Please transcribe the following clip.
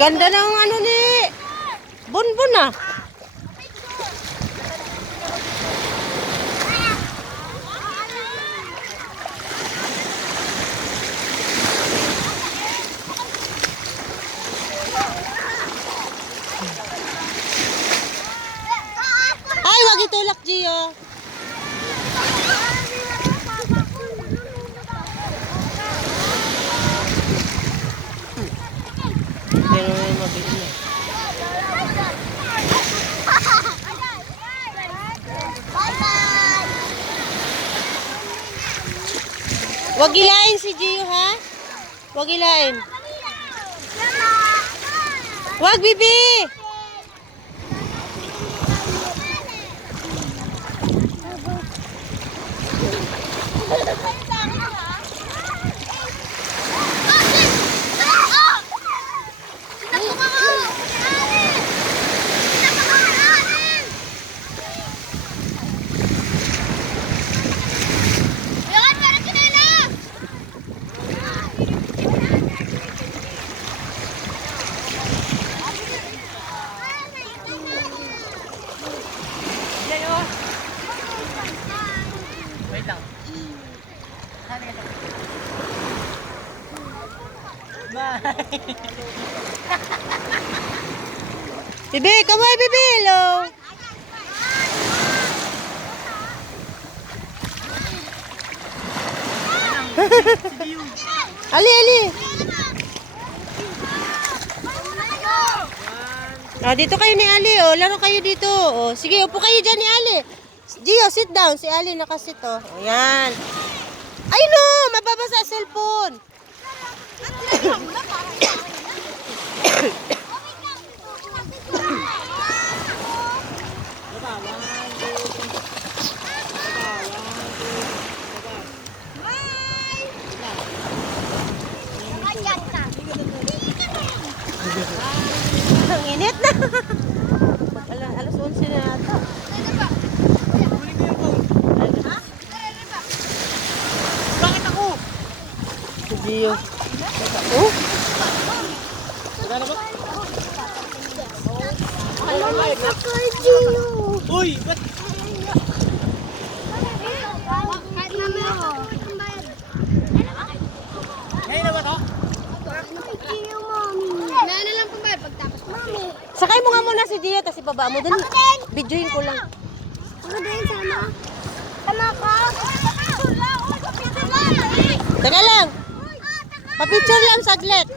Ganda ng ano ni Bonbon ah. Ay, wag itulak, Gio. Pero may mabili na. Wag ilain si Gio, ha? Wag ilain. Wag, Bibi! Wait lang. Bye. Bibi, kamay, Bibi! Hello! Ali, Ali! Ah, dito kayo ni Ali, oh. Laro kayo dito. Oh, sige, upo kayo dyan ni Ali. Gio, sit down. Si Ali nakasit, oh. Ayan. Ay, no! Mababasa cellphone. Ang init na. Alas 11 na ata. Bakit ako? Si Gio. Oh? Uy! Ba't? Ngayon na ba to? Sakay mo nga muna si Gio, tapos ibaba mo dun. Videoin ko lang. Teka lang. Pa-picture lang saglit.